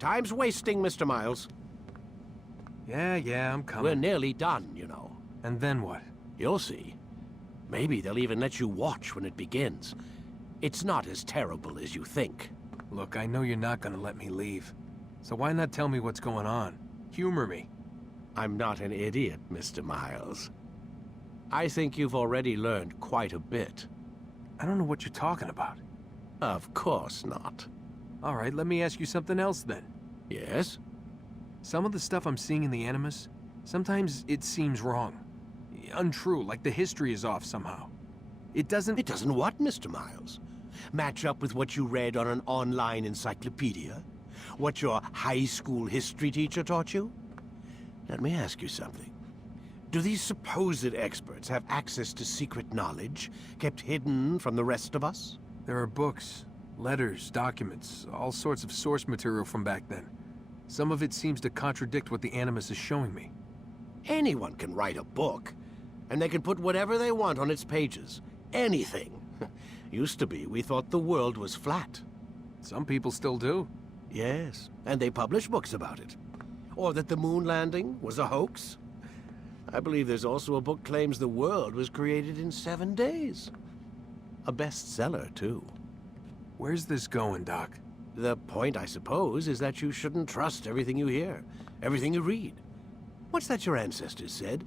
Time's wasting, Mr. Miles. Yeah, I'm coming. We're nearly done, you know. And then what? You'll see. Maybe they'll even let you watch when it begins. It's not as terrible as you think. Look, I know you're not gonna let me leave. So why not tell me what's going on? Humor me. I'm not an idiot, Mr. Miles. I think you've already learned quite a bit. I don't know what you're talking about. Of course not. All right, let me ask you something else then. Yes? Some of the stuff I'm seeing in the Animus, sometimes it seems wrong. Untrue, like the history is off somehow. It doesn't what, Mr. Miles? Match up with what you read on an online encyclopedia? What your high school history teacher taught you? Let me ask you something. Do these supposed experts have access to secret knowledge, kept hidden from the rest of us? There are books, letters, documents, all sorts of source material from back then. Some of it seems to contradict what the Animus is showing me. Anyone can write a book, and they can put whatever they want on its pages. Anything. Used to be, we thought the world was flat. Some people still do. Yes, and they publish books about it. Or that the moon landing was a hoax. I believe there's also a book claims the world was created in 7 days. A bestseller, too. Where's this going, Doc? The point, I suppose, is that you shouldn't trust everything you hear, everything you read. What's that your ancestors said?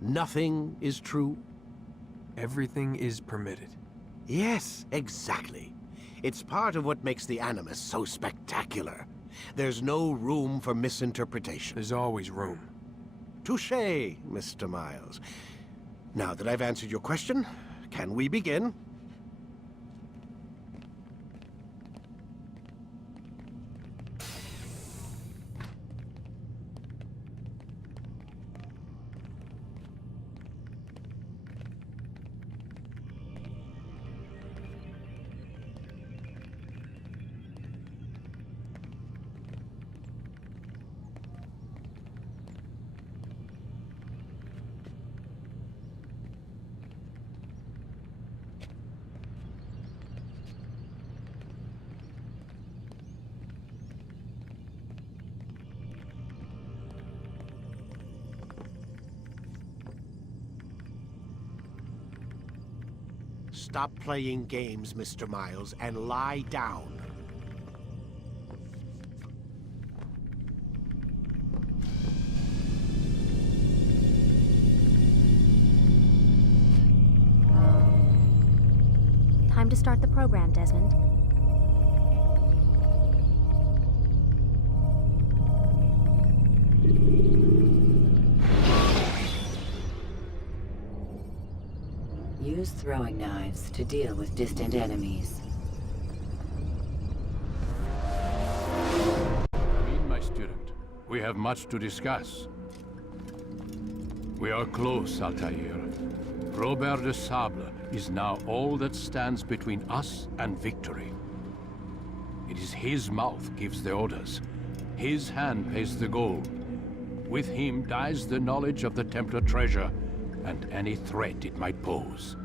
Nothing is true? Everything is permitted. Yes, exactly. It's part of what makes the Animus so spectacular. There's no room for misinterpretation. There's always room. Touché, Mr. Miles. Now that I've answered your question, can we begin? Stop playing games, Mr. Miles, and lie down. Time to start the program, Desmond. Use throwing knives to deal with distant enemies. My student, we have much to discuss. We are close, Altair. Robert de Sable is now all that stands between us and victory. It is his mouth gives the orders. His hand pays the gold. With him dies the knowledge of the Templar treasure and any threat it might pose.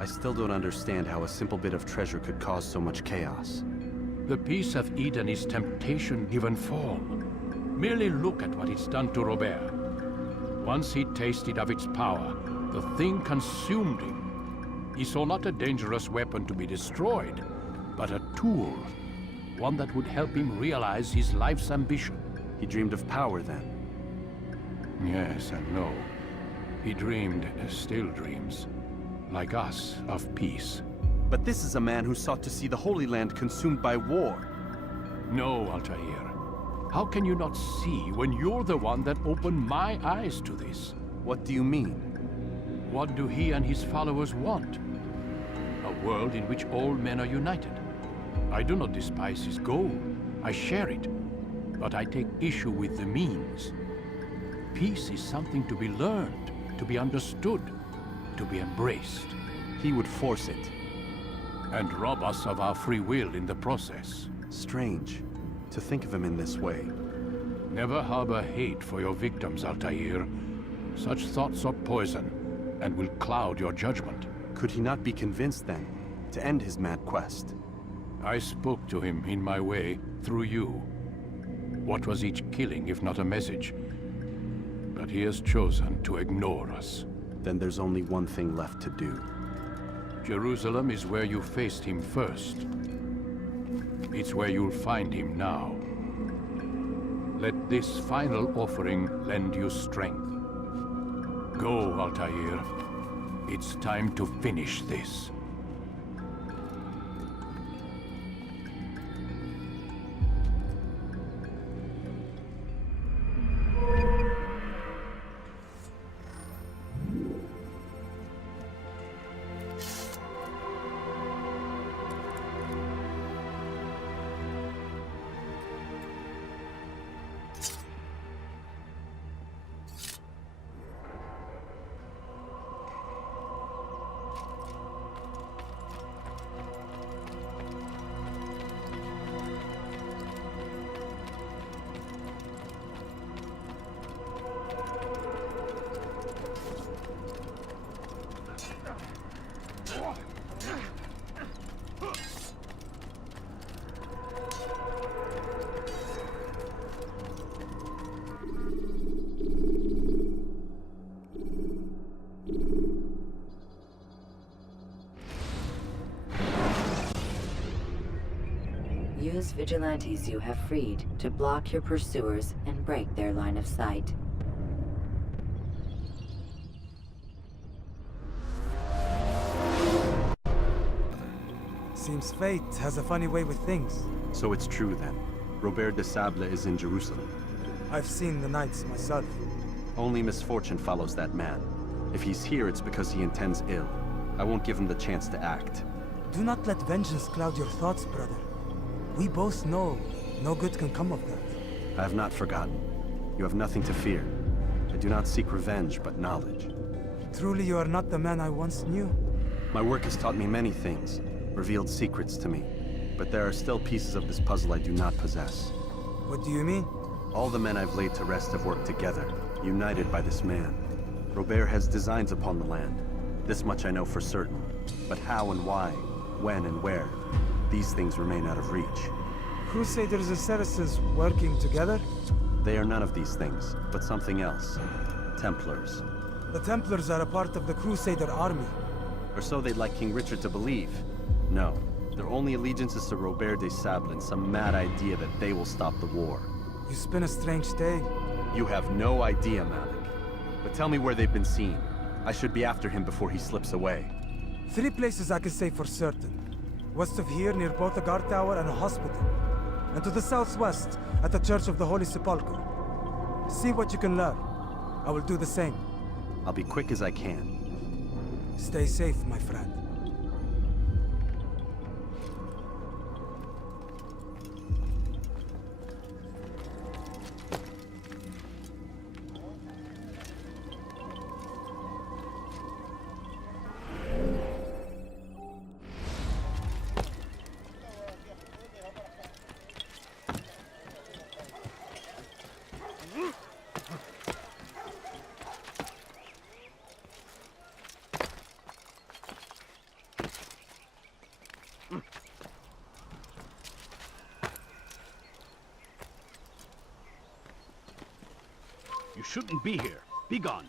I still don't understand how a simple bit of treasure could cause so much chaos. The peace of Eden is temptation given form. Merely look at what it's done to Robert. Once he tasted of its power, the thing consumed him. He saw not a dangerous weapon to be destroyed, but a tool. One that would help him realize his life's ambition. He dreamed of power then? Yes and no. He dreamed, still dreams, like us, of peace. But this is a man who sought to see the Holy Land consumed by war. No, Altair. How can you not see when you're the one that opened my eyes to this? What do you mean? What do he and his followers want? A world in which all men are united. I do not despise his goal. I share it. But I take issue with the means. Peace is something to be learned, to be understood, to be embraced. He would force it. And rob us of our free will in the process. Strange, to think of him in this way. Never harbor hate for your victims, Altair. Such thoughts are poison, and will cloud your judgment. Could he not be convinced, then, to end his mad quest? I spoke to him in my way, through you. What was each killing if not a message? But he has chosen to ignore us. Then there's only one thing left to do. Jerusalem is where you faced him first. It's where you'll find him now. Let this final offering lend you strength. Go, Altair. It's time to finish this. Use vigilantes you have freed to block your pursuers and break their line of sight. Seems fate has a funny way with things. So it's true then. Robert de Sable is in Jerusalem. I've seen the Knights myself. Only misfortune follows that man. If he's here, it's because he intends ill. I won't give him the chance to act. Do not let vengeance cloud your thoughts, brother. We both know no good can come of that. I have not forgotten. You have nothing to fear. I do not seek revenge, but knowledge. Truly you are not the man I once knew. My work has taught me many things, revealed secrets to me. But there are still pieces of this puzzle I do not possess. What do you mean? All the men I've laid to rest have worked together, united by this man. Robert has designs upon the land. This much I know for certain. But how and why, when and where, these things remain out of reach. Crusaders and Saracens working together? They are none of these things, but something else. Templars. The Templars are a part of the Crusader army. Or so they'd like King Richard to believe. No, their only allegiance is to Robert de Sable and some mad idea that they will stop the war. You spin a strange tale. You have no idea, Malik. But tell me where they've been seen. I should be after him before he slips away. 3 places I can say for certain. West of here, near both a guard tower and a hospital. And to the southwest, at the Church of the Holy Sepulchre. See what you can learn. I will do the same. I'll be quick as I can. Stay safe, my friend. You shouldn't be here. Be gone.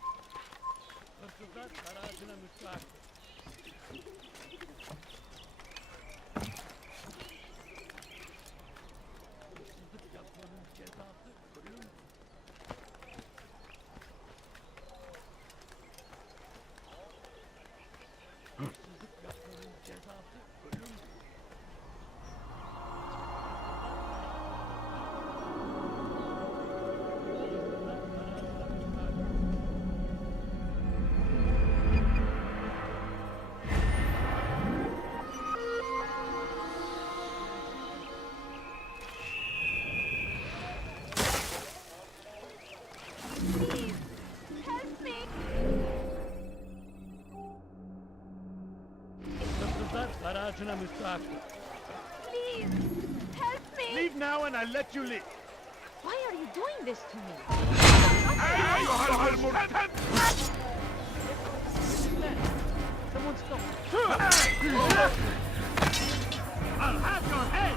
Please, help me! Leave now and I'll let you leave. Why are you doing this to me? Someone stop. I'll have your head!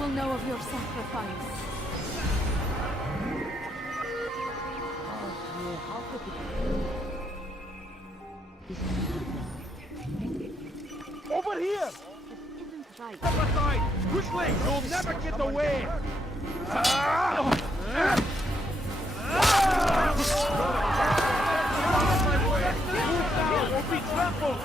will know of your sacrifice. How could it Over here! This isn't right. Step aside! Push legs! You'll never get away! Won't be trampled!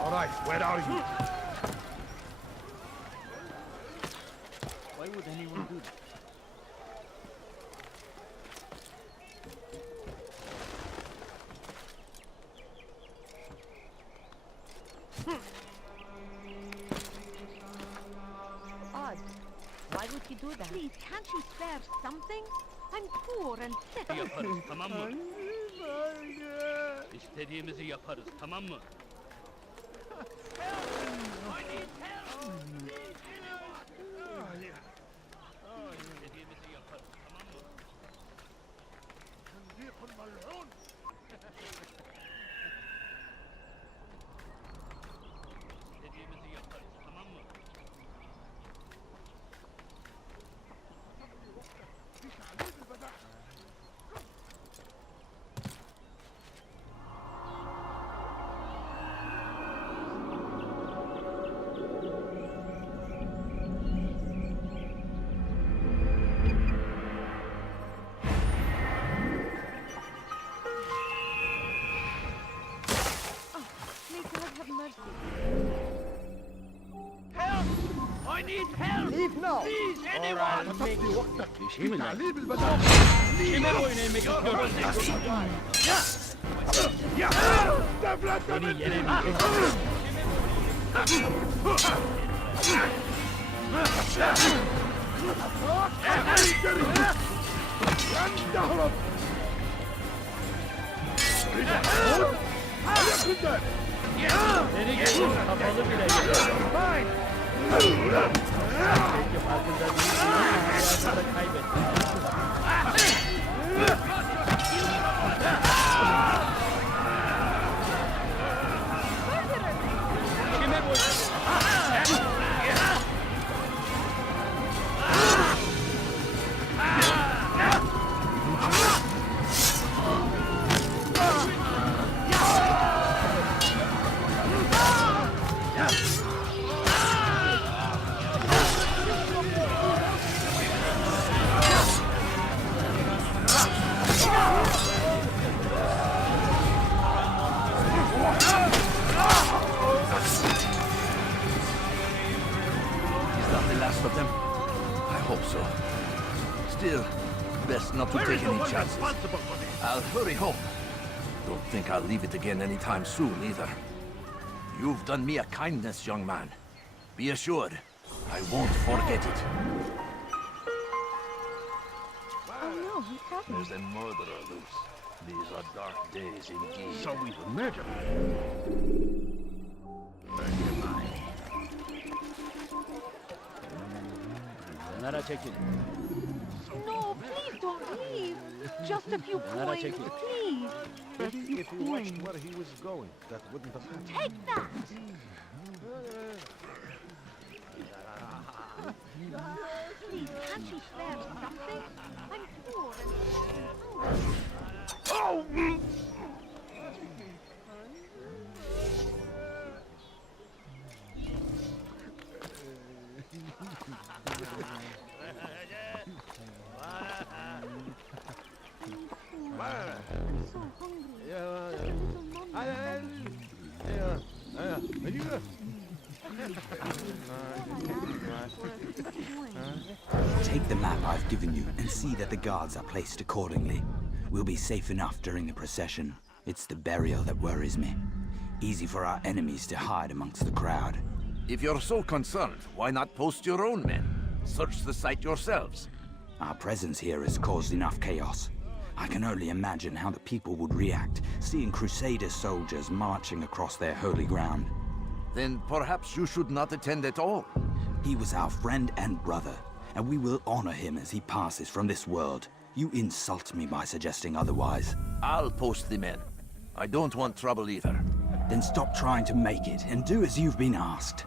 All right, where are you? Why would anyone do that? Odd. Why would he do that? Please, can't you spare something? I'm poor and sick. Yaparız, tamam mı? İstediğimizi yaparız, tamam mı? İstediğimizi yaparız, tamam mı? İstediğimizi yaparız, tamam mı? May God have mercy. Help! I need help! Leave now! Please, anyone! Kime boyun eğmek istiyorsun? Beni yenemeyeceksin. Seni geçin, kapalı bile yok. Peki farkında değilsin. Hayatını kaybettin. Kime boyun? Of them? I hope so. Still, best not to take any chances. I'll hurry home. Don't think I'll leave it again anytime soon, either. You've done me a kindness, young man. Be assured, I won't forget it. Oh no, he's happening. There's a murderer loose. These are dark days indeed. So we were murdered. Nara çekil. No, please don't leave. Just a few Nara coins, çekil. please. A few If you watched coins. where he was going, that wouldn't have happened. Take that! Please, can't you spare something? I'm poor and hungry. So Take the map I've given you and see that the guards are placed accordingly. We'll be safe enough during the procession. It's the burial that worries me. Easy for our enemies to hide amongst the crowd. If you're so concerned, why not post your own men? Search the site yourselves. Our presence here has caused enough chaos. I can only imagine how the people would react, seeing Crusader soldiers marching across their holy ground. Then perhaps you should not attend at all. He was our friend and brother, and we will honor him as he passes from this world. You insult me by suggesting otherwise. I'll post the men. I don't want trouble either. Then stop trying to make it, and do as you've been asked.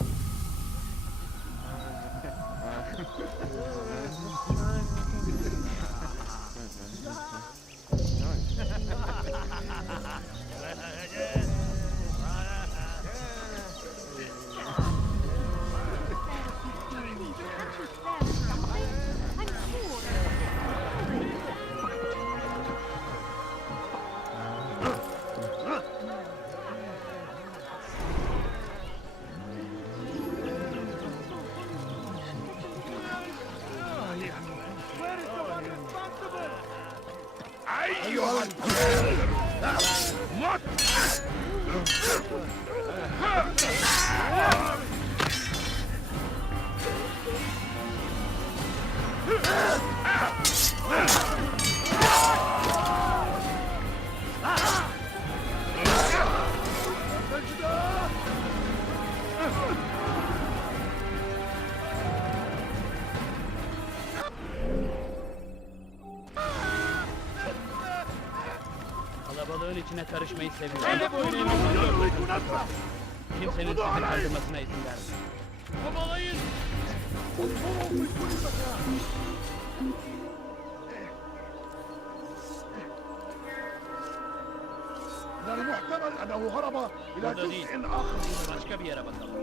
Kalabalığın içine karışmayı seviyorum. Kimsenin sizi kaldırmasına izin vermem. Kovalayın! Burada değil. Başka bir yere bakalım.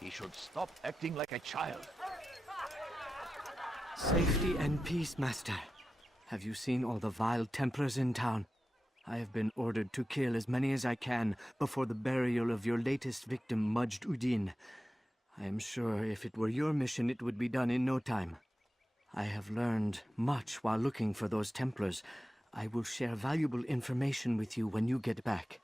He should stop acting like a child. Safety and peace, Master. Have you seen all the vile Templars in town? I have been ordered to kill as many as I can before the burial of your latest victim, Majd Udin. I am sure if it were your mission, it would be done in no time. I have learned much while looking for those Templars. I will share valuable information with you when you get back.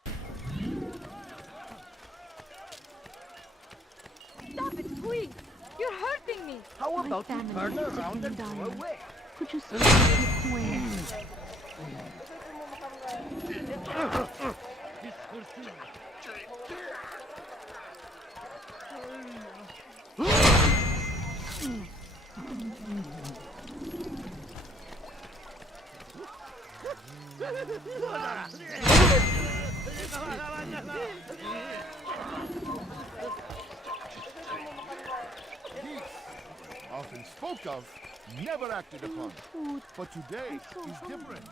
Stop it, please! You're hurting me! How about you turn around and go away? Could you stop this way? Often spoke of, never acted upon. But today is different.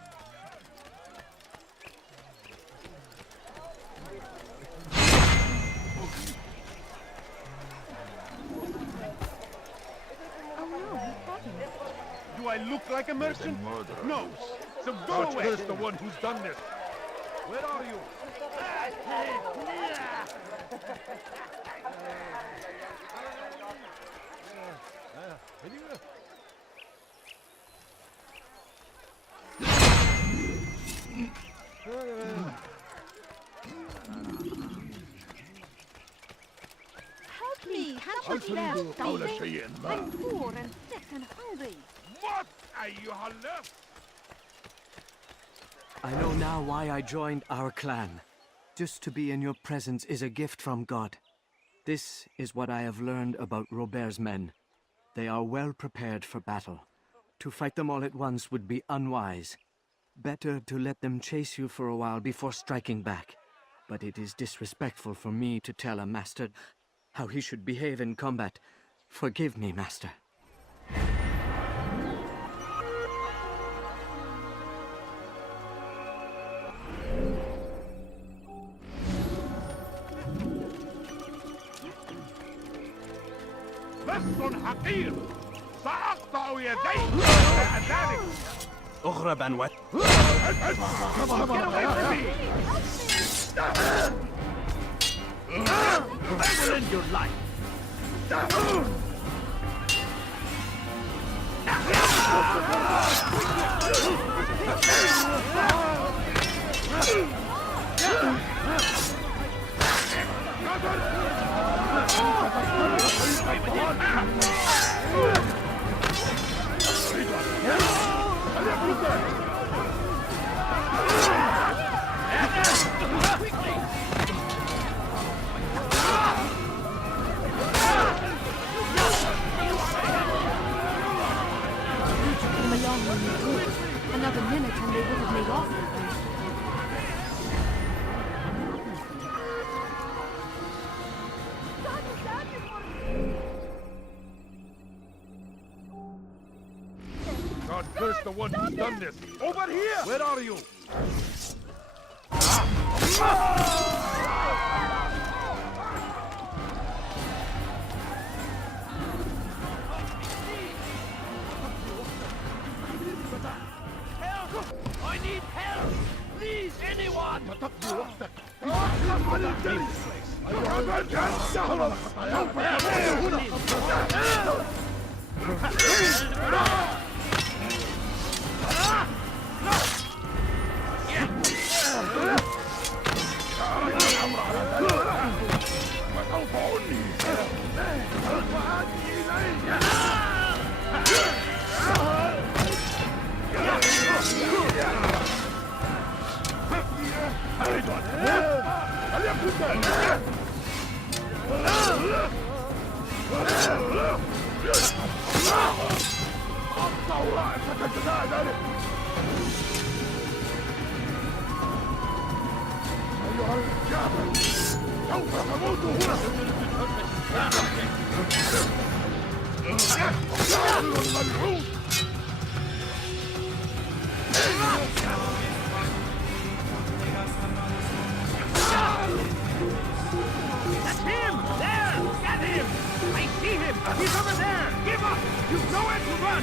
Do I look like a merchant? No. So go away. Curse the one who's done this. Where are you? Help me! Can't you spare something? I'm poor and sick and hungry. What? أيها I know now why I joined our clan. Just to be in your presence is a gift from God. This is what I have learned about Robert's men. They are well prepared for battle. To fight them all at once would be unwise. Better to let them chase you for a while before striking back. But it is disrespectful for me to tell a master how he should behave in combat. Forgive me, Master. لص حقير سأقطع يديك لأذانك أغربا و... End your life. Came along when you did. Another minute and they would have made off with me. God curse the one who's done this! Over here! Where are you? I need help! Please, anyone! That's him! There! Get him! I see him! He's over there! Give up! You've nowhere to run!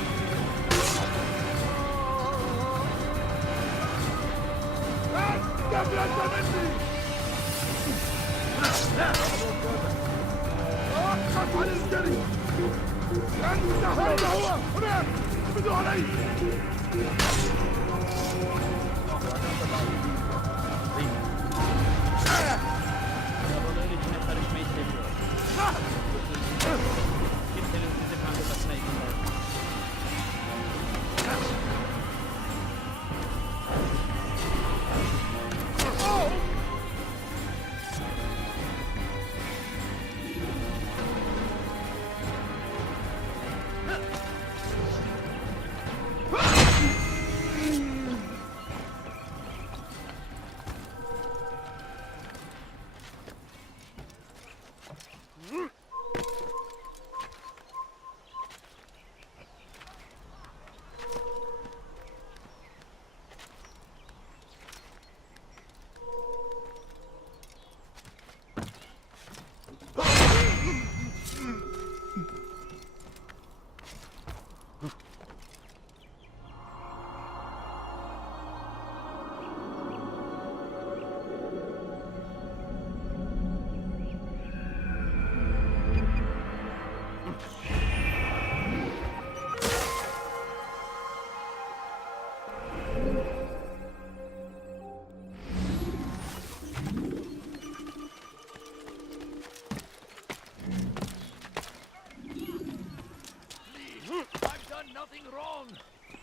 Nothing wrong.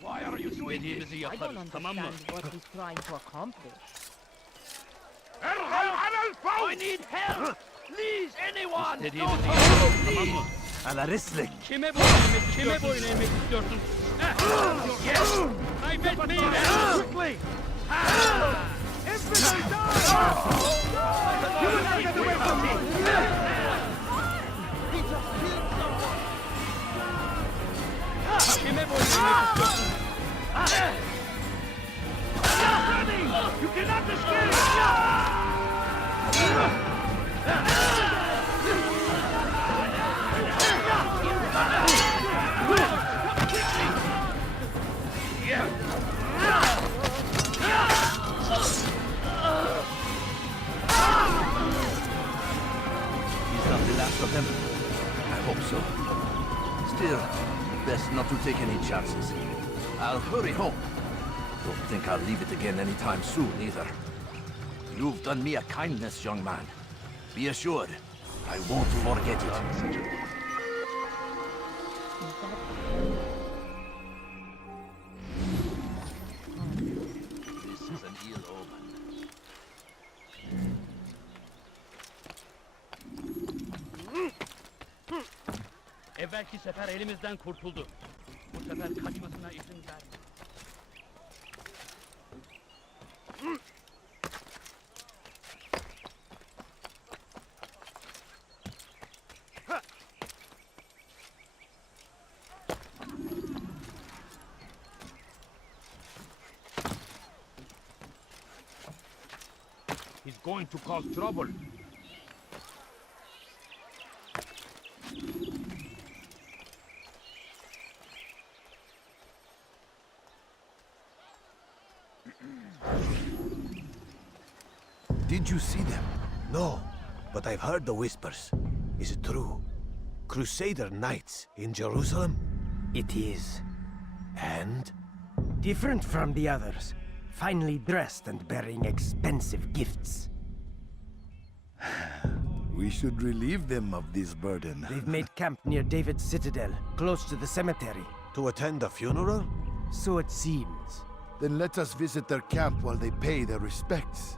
Why are you doing this? I don't understand what he's trying to accomplish. I need help! Please, anyone! Don't please! على رسلك. Kime boyun eğmek istiyorsun? Yes! Kaybetmeyin! Quickly! Infantry down! You will not get away from me! Kime boyun eğmek istiyorsun? You cannot escape! He's not the last of them. I hope so. Still, Best not to take any chances. I'll hurry home. Don't think I'll leave it again anytime soon, either. You've done me a kindness, young man. Be assured, I won't forget it. This is an ill omen. Evvelki sefer elimizden kurtuldu. Bu sefer kaçmasına izin verme. He's going to cause trouble. Did you see them? No, but I've heard the whispers. Is it true? Crusader knights in Jerusalem? It is. And? Different from the others. Finely dressed and bearing expensive gifts. We should relieve them of this burden. They've made camp near David's citadel, close to the cemetery. To attend a funeral? So it seems. Then let us visit their camp while they pay their respects.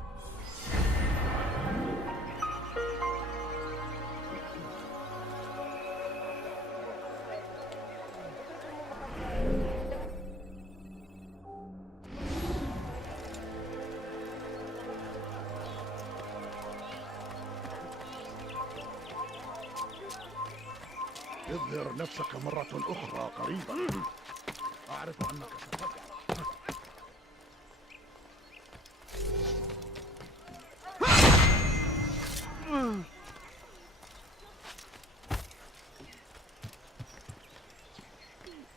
اظهر نفسك مرة أخرى قريبا. أعرف أنك ستفعل.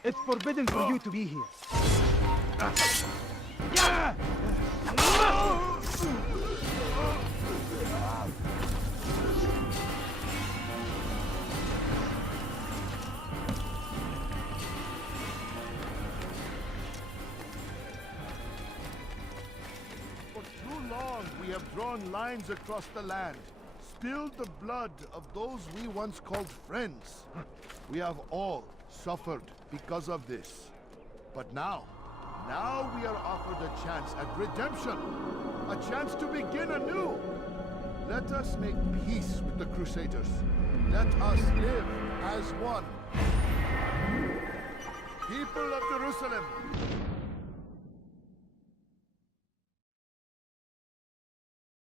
It's forbidden for you to be here. For too long we have drawn lines across the land, spilled the blood of those we once called friends. We have all suffered because of this. But now we are offered a chance at redemption. A chance to begin anew. Let us make peace with the Crusaders. Let us live as one. People of Jerusalem,